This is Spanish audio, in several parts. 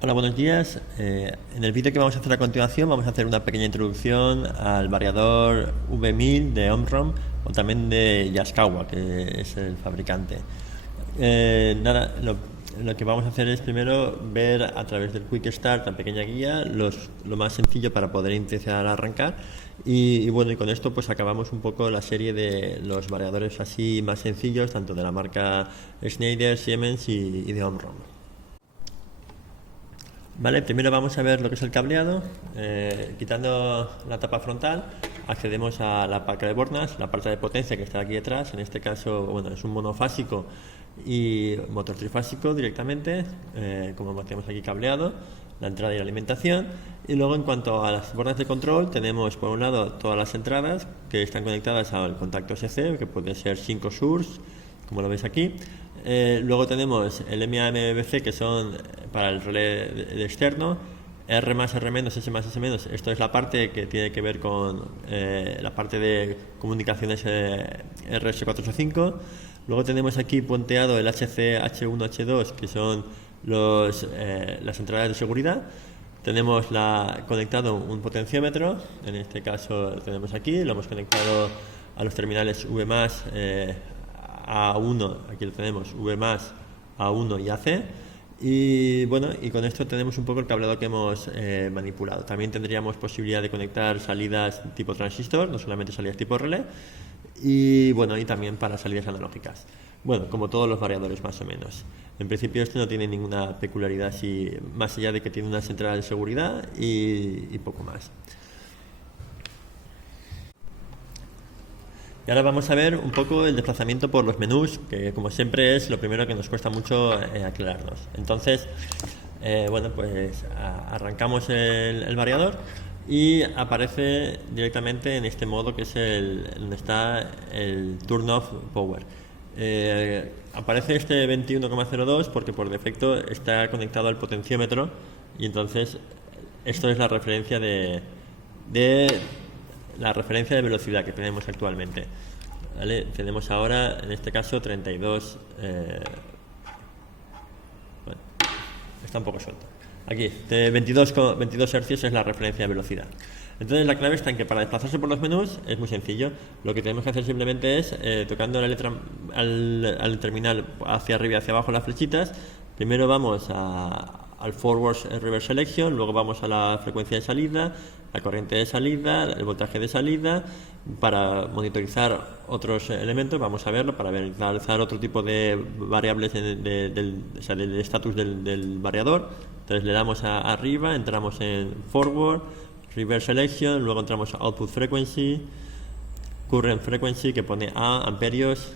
Hola, buenos días. En el vídeo que vamos a hacer a continuación vamos a hacer una pequeña introducción al variador V1000 de Omron o también de Yaskawa, que es el fabricante. Lo que vamos a hacer es primero ver a través del Quick Start, la pequeña guía, lo más sencillo para poder empezar a arrancar y bueno, y con esto pues acabamos un poco la serie de los variadores así más sencillos, tanto de la marca Schneider, Siemens y de Omron. Vale, primero vamos a ver lo que es el cableado. Quitando la tapa frontal, accedemos a la placa de bornas, la parte de potencia que está aquí detrás. En este caso, bueno, es un monofásico y motor trifásico directamente, como tenemos aquí cableado, la entrada y la alimentación. Y luego, en cuanto a las bordas de control, tenemos por un lado todas las entradas que están conectadas al contacto SC, que puede ser 5 source, como lo veis aquí. Luego tenemos el MA-MBC, que son para el relé de externo, R más, R menos, S más, S menos. Esto es la parte que tiene que ver con la parte de comunicaciones RS485. Luego tenemos aquí punteado el HC, H1, H2, que son las entradas de seguridad. Tenemos conectado un potenciómetro, en este caso lo tenemos aquí, lo hemos conectado a los terminales V+, A1, aquí lo tenemos, V+, A1 y AC. Y bueno, y con esto tenemos un poco el cableado que hemos manipulado. También tendríamos posibilidad de conectar salidas tipo transistor, no solamente salidas tipo relé, y bueno, y también para salidas analógicas. Bueno, como todos los variadores más o menos. En principio este no tiene ninguna peculiaridad así, más allá de que tiene una central de seguridad y poco más. Y ahora vamos a ver un poco el desplazamiento por los menús, que como siempre es lo primero que nos cuesta mucho aclararnos. Entonces, bueno, pues arrancamos el variador y aparece directamente en este modo que es donde está el turn off power. Aparece este 21,02 porque por defecto está conectado al potenciómetro y entonces esto es la referencia de la referencia de velocidad que tenemos actualmente. ¿Vale? Tenemos ahora, en este caso, 32. Bueno, está un poco suelto. Aquí, de 22 Hz es la referencia de velocidad. Entonces la clave está en que para desplazarse por los menús es muy sencillo. Lo que tenemos que hacer simplemente es, tocando la letra al terminal hacia arriba y hacia abajo las flechitas, primero vamos al forward reverse selection, luego vamos a la frecuencia de salida, la corriente de salida, el voltaje de salida. Para monitorizar otros elementos vamos a verlo, para analizar otro tipo de variables del estatus del variador. Entonces le damos arriba, entramos en forward reverse selection, luego entramos a output frequency, current frequency, que pone A, amperios,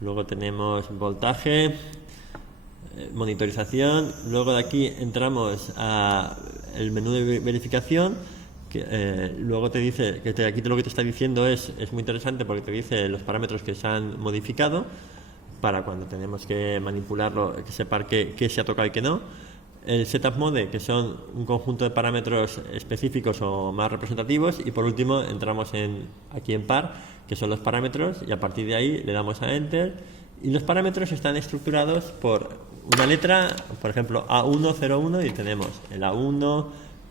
luego tenemos voltaje, monitorización. Luego de aquí entramos a el menú de verificación, que luego te dice que aquí lo que te está diciendo es muy interesante porque te dice los parámetros que se han modificado para cuando tenemos que manipularlo, que separ qué se ha tocado y qué no. El setup mode, que son un conjunto de parámetros específicos o más representativos, y por último entramos aquí en par, que son los parámetros, y a partir de ahí le damos a enter. Y los parámetros están estructurados por una letra, por ejemplo A101, y tenemos el A1,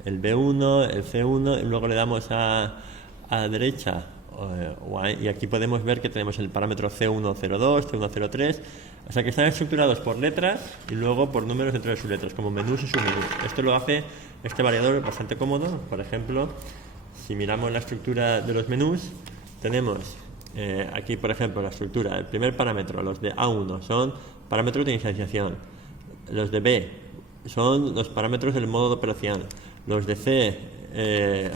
el B1, el C1, y luego le damos a la derecha, y aquí podemos ver que tenemos el parámetro C102, C103, o sea que están estructurados por letras y luego por números dentro de sus letras, como menús y submenús. Esto lo hace este variador bastante cómodo. Por ejemplo, si miramos la estructura de los menús, tenemos aquí, por ejemplo, la estructura. El primer parámetro, los de A1, son parámetros de inicialización. Los de B son los parámetros del modo de operación. Los de C,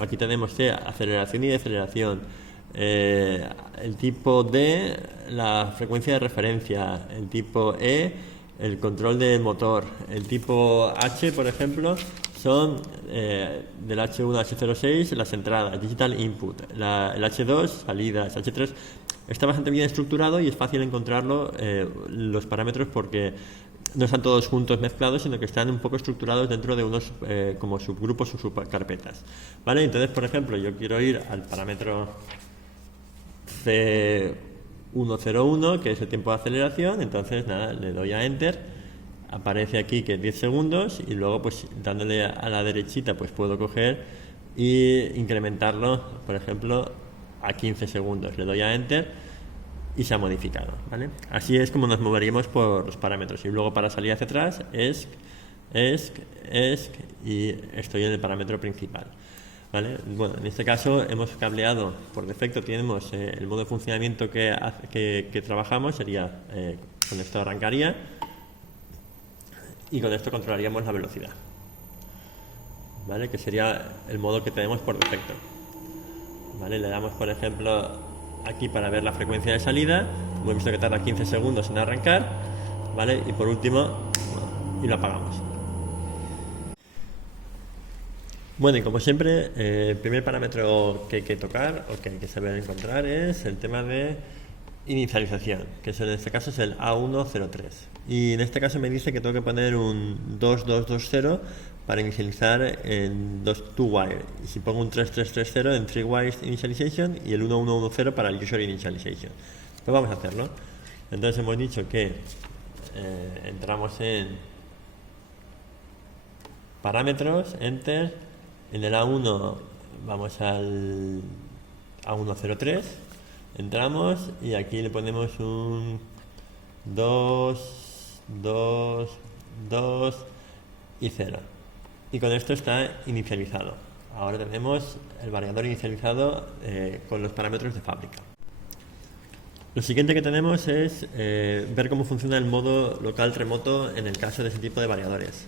aquí tenemos C, aceleración y deceleración. El tipo D, la frecuencia de referencia. El tipo E, el control del motor. El tipo H, por ejemplo, son del H1 a H06 las entradas, digital input. El H2, salidas. H3 está bastante bien estructurado y es fácil encontrarlo, los parámetros, porque no están todos juntos mezclados, sino que están un poco estructurados dentro de unos como subgrupos o subcarpetas. ¿Vale? Entonces, por ejemplo, yo quiero ir al parámetro C101, que es el tiempo de aceleración. Entonces, nada, le doy a enter aparece aquí que 10 segundos y luego pues dándole a la derechita pues puedo coger e incrementarlo, por ejemplo, a 15 segundos. Le doy a Enter y se ha modificado, ¿vale? Así es como nos moveríamos por los parámetros. Y luego para salir hacia atrás, ESC, y estoy en el parámetro principal, ¿vale? Bueno, en este caso hemos cableado, por defecto tenemos el modo de funcionamiento que trabajamos, sería con esto arrancaría y con esto controlaríamos la velocidad, ¿vale? Que sería el modo que tenemos por defecto, ¿vale? Le damos, por ejemplo, aquí para ver la frecuencia de salida. Hemos visto que tarda 15 segundos en arrancar, ¿vale? Y por último, y lo apagamos. Bueno, y como siempre, el primer parámetro que hay que tocar o que hay que saber encontrar es el tema de inicialización, que en este caso es el A103. Y en este caso me dice que tengo que poner un 2220 para inicializar en 2-wire. Y si pongo un 3330 en 3-wire initialization y el 1110 para el user initialization. Pues vamos a hacerlo. Entonces hemos dicho que entramos en parámetros, enter. En el A1 vamos al A103, entramos y aquí le ponemos un 2, 2, 2 y 0. Y con esto está inicializado. Ahora tenemos el variador inicializado con los parámetros de fábrica. Lo siguiente que tenemos es ver cómo funciona el modo local remoto en el caso de ese tipo de variadores.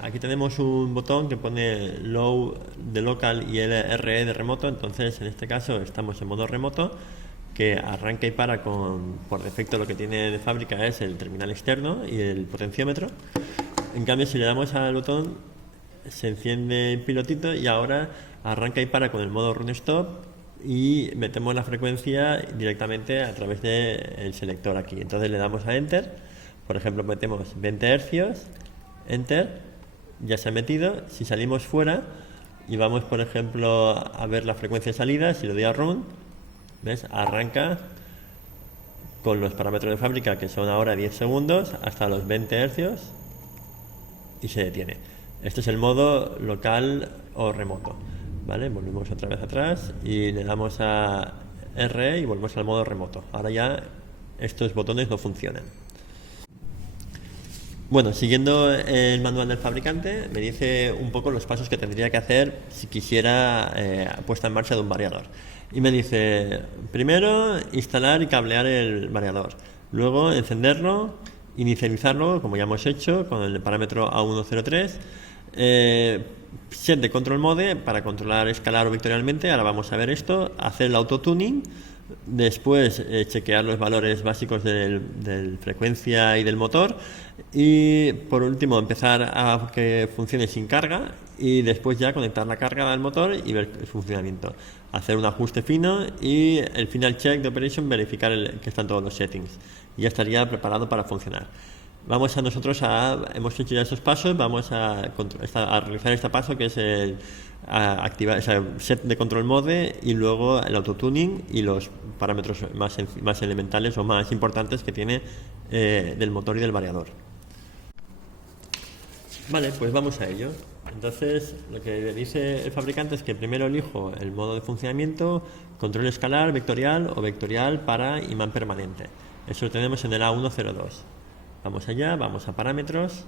Aquí tenemos un botón que pone low de local y el RE de remoto. Entonces en este caso estamos en modo remoto, que arranca y para por defecto lo que tiene de fábrica es el terminal externo y el potenciómetro. En cambio, si le damos al botón se enciende el pilotito y ahora arranca y para con el modo run stop y metemos la frecuencia directamente a través del selector aquí. Entonces le damos a Enter, por ejemplo metemos 20 Hz, Enter, ya se ha metido. Si salimos fuera y vamos, por ejemplo, a ver la frecuencia de salida, si lo doy a Run, ¿ves? Arranca con los parámetros de fábrica, que son ahora 10 segundos, hasta los 20 Hz y se detiene. Este es el modo local o remoto, ¿vale? Volvemos otra vez atrás y le damos a R y volvemos al modo remoto. Ahora ya estos botones no funcionan. Bueno, siguiendo el manual del fabricante, me dice un poco los pasos que tendría que hacer si quisiera puesta en marcha de un variador. Y me dice, primero, instalar y cablear el variador. Luego, encenderlo, inicializarlo, como ya hemos hecho, con el parámetro A103. Set de control mode para controlar escalar o vectorialmente. Ahora vamos a ver esto. Hacer el autotuning. Después chequear los valores básicos del frecuencia y del motor. Y por último empezar a que funcione sin carga. Y después ya conectar la carga al motor y ver el funcionamiento. Hacer un ajuste fino y el final check de operation, verificar que están todos los settings. Y ya estaría preparado para funcionar. Vamos a nosotros hemos hecho ya estos pasos, vamos a realizar este paso que es el activar ese set de control mode y luego el autotuning y los parámetros más elementales o más importantes que tiene del motor y del variador. Vale, pues vamos a ello. Entonces, lo que dice el fabricante es que primero elijo el modo de funcionamiento, control escalar, vectorial o vectorial para imán permanente. Eso lo tenemos en el A102. Vamos allá, vamos a parámetros.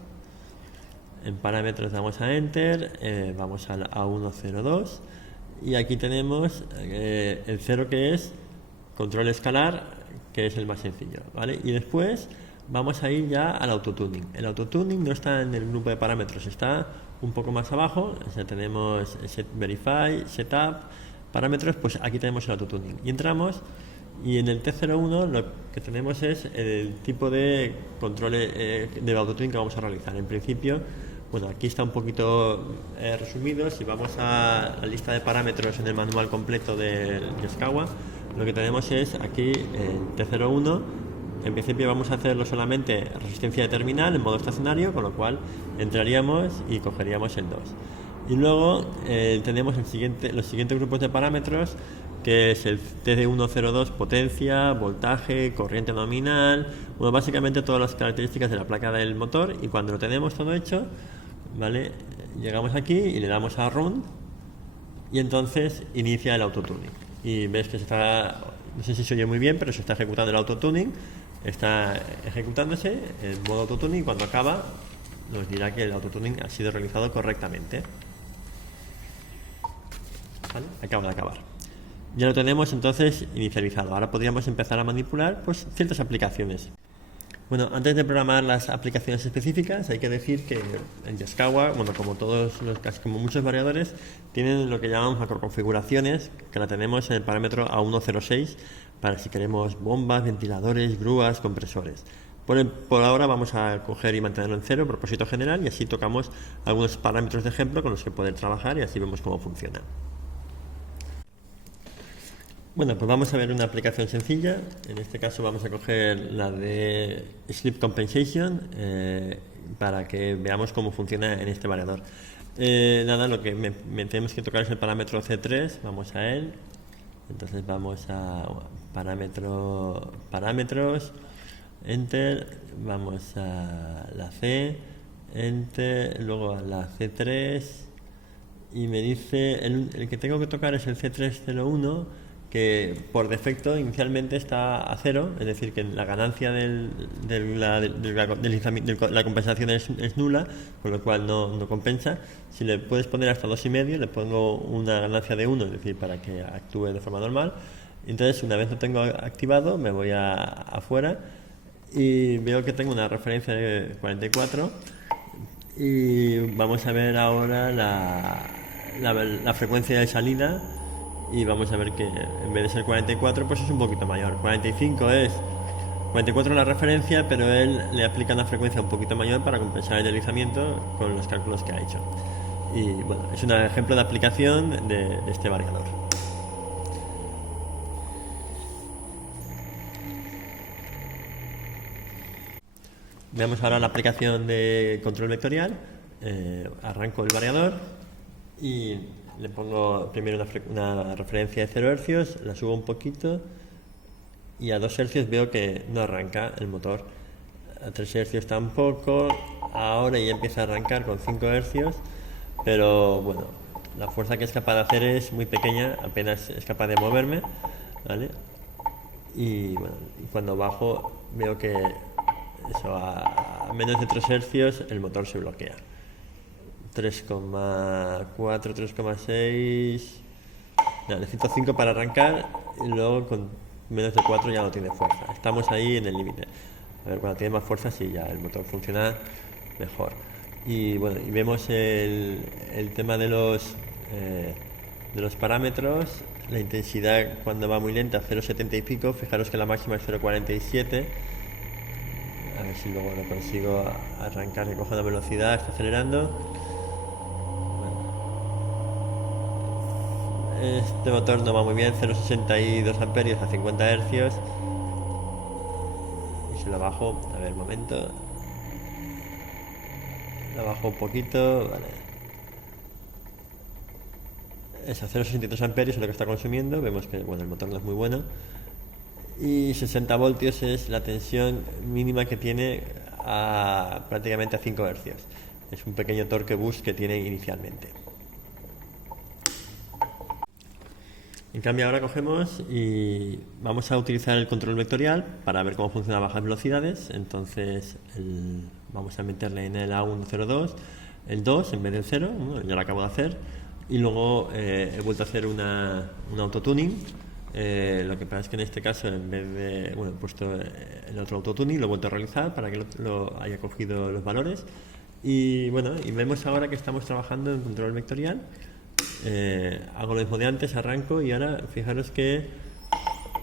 En parámetros damos a Enter, vamos al A102 y aquí tenemos el 0 que es control escalar, que es el más sencillo, ¿vale? Y después vamos a ir ya al autotuning. El autotuning no está en el grupo de parámetros, está un poco más abajo. O sea, tenemos set verify, setup, parámetros, pues aquí tenemos el autotuning. Y entramos y en el T01 lo que tenemos es el tipo de control de autotuning que vamos a realizar. En principio, bueno, aquí está un poquito resumido. Si vamos a la lista de parámetros en el manual completo de Yaskawa, lo que tenemos es aquí el T01. En principio vamos a hacerlo solamente resistencia de terminal en modo estacionario, con lo cual entraríamos y cogeríamos el 2. Y luego tenemos los siguientes grupos de parámetros, que es el TD102 potencia, voltaje, corriente nominal, bueno, básicamente todas las características de la placa del motor. Y cuando lo tenemos todo hecho, ¿vale? Llegamos aquí y le damos a Run y entonces inicia el autotuning. Y ves que se está, no sé si se oye muy bien, pero se está ejecutando el autotuning, está ejecutándose en modo autotuning y cuando acaba nos dirá que el autotuning ha sido realizado correctamente. ¿Vale? Acaba de acabar. Ya lo tenemos entonces inicializado. Ahora podríamos empezar a manipular pues ciertas aplicaciones. Bueno, antes de programar las aplicaciones específicas, hay que decir que en Yaskawa, bueno, como casi como muchos variadores, tienen lo que llamamos macroconfiguraciones, que la tenemos en el parámetro A106 para si queremos bombas, ventiladores, grúas, compresores. Por ahora vamos a coger y mantenerlo en cero, propósito general, y así tocamos algunos parámetros de ejemplo con los que poder trabajar y así vemos cómo funciona. Bueno, pues vamos a ver una aplicación sencilla. En este caso vamos a coger la de Slip Compensation para que veamos cómo funciona en este variador. Nada, lo que tenemos que tocar es el parámetro C3, vamos a él. Entonces vamos a parámetros, Enter, vamos a la C, Enter, luego a la C3 y me dice, el que tengo que tocar es el C301, que por defecto inicialmente está a 0, es decir, que la ganancia de la compensación es nula, con lo cual no compensa. Si le puedes poner hasta 2,5, le pongo una ganancia de 1, es decir, para que actúe de forma normal. Entonces, una vez lo tengo activado, me voy afuera y veo que tengo una referencia de 44 y vamos a ver ahora la frecuencia de salida. Y vamos a ver que en vez de ser 44, pues es un poquito mayor. 44 es la referencia, pero él le aplica una frecuencia un poquito mayor para compensar el deslizamiento con los cálculos que ha hecho. Y bueno, es un ejemplo de aplicación de este variador. Veamos ahora la aplicación de control vectorial. Arranco el variador y le pongo primero una referencia de 0 Hz, la subo un poquito y a 2 Hz veo que no arranca el motor. A 3 Hz tampoco, ahora ya empieza a arrancar con 5 Hz, pero bueno, la fuerza que es capaz de hacer es muy pequeña, apenas es capaz de moverme, ¿vale? Y bueno, cuando bajo veo que eso, a menos de 3 Hz el motor se bloquea. 3,4, 3,6. Necesito 5 para arrancar y luego con menos de 4 ya no tiene fuerza. Estamos ahí en el límite. A ver, cuando tiene más fuerza, sí, ya el motor funciona mejor. Y bueno, y vemos el tema de los parámetros. La intensidad cuando va muy lenta, 0,70 y pico. Fijaros que la máxima es 0,47. A ver si luego lo consigo arrancar, que cojo la velocidad, está acelerando. Este motor no va muy bien, 0,62 amperios a 50 Hz. Y si lo bajo, a ver, un momento. Lo bajo un poquito, vale. Es a 0,62 amperios es lo que está consumiendo. Vemos que bueno, el motor no es muy bueno. Y 60 voltios es la tensión mínima que tiene prácticamente a 5 Hz. Es un pequeño torque boost que tiene inicialmente. En cambio ahora cogemos y vamos a utilizar el control vectorial para ver cómo funciona a bajas velocidades. Entonces vamos a meterle en el A102 el 2 en vez del 0, ¿no? Ya lo acabo de hacer. Y luego he vuelto a hacer un autotuning. Lo que pasa es que en este caso en vez de, bueno, he puesto el otro autotuning, lo he vuelto a realizar para que lo haya cogido los valores. Y bueno, y vemos ahora que estamos trabajando en control vectorial. Hago lo mismo de antes, arranco y ahora fijaros que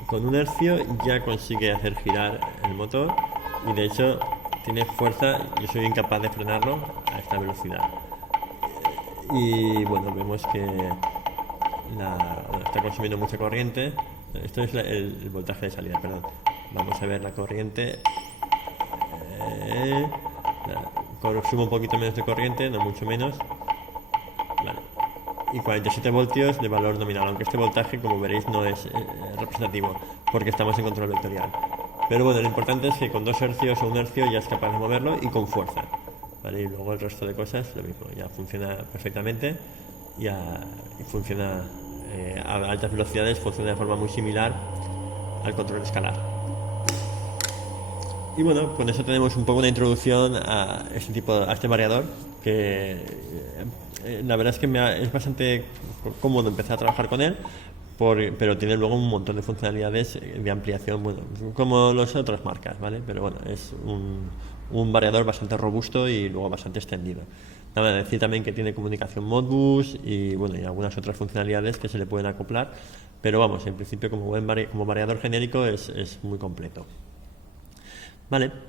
con un hercio ya consigue hacer girar el motor y de hecho tiene fuerza, yo soy incapaz de frenarlo a esta velocidad. Y bueno, vemos que está consumiendo mucha corriente. Esto es el voltaje de salida, perdón. Vamos a ver la corriente. Consumo un poquito menos de corriente, no mucho menos. Vale. y 47 voltios de valor nominal, aunque este voltaje, como veréis, no es representativo porque estamos en control vectorial. Pero bueno, lo importante es que con 2 hercios o 1 hercio ya es capaz de moverlo y con fuerza, ¿vale? Y luego el resto de cosas lo mismo, ya funciona perfectamente, ya funciona a altas velocidades, funciona de forma muy similar al control escalar. Y bueno, con eso tenemos un poco una introducción a este variador, que la verdad es que es bastante cómodo empezar a trabajar con él, pero tiene luego un montón de funcionalidades de ampliación, bueno, como las otras marcas, ¿vale? Pero bueno, es un variador bastante robusto y luego bastante extendido. Nada, decir también que tiene comunicación Modbus y bueno, y algunas otras funcionalidades que se le pueden acoplar, pero vamos, en principio como variador genérico es muy completo. Vale,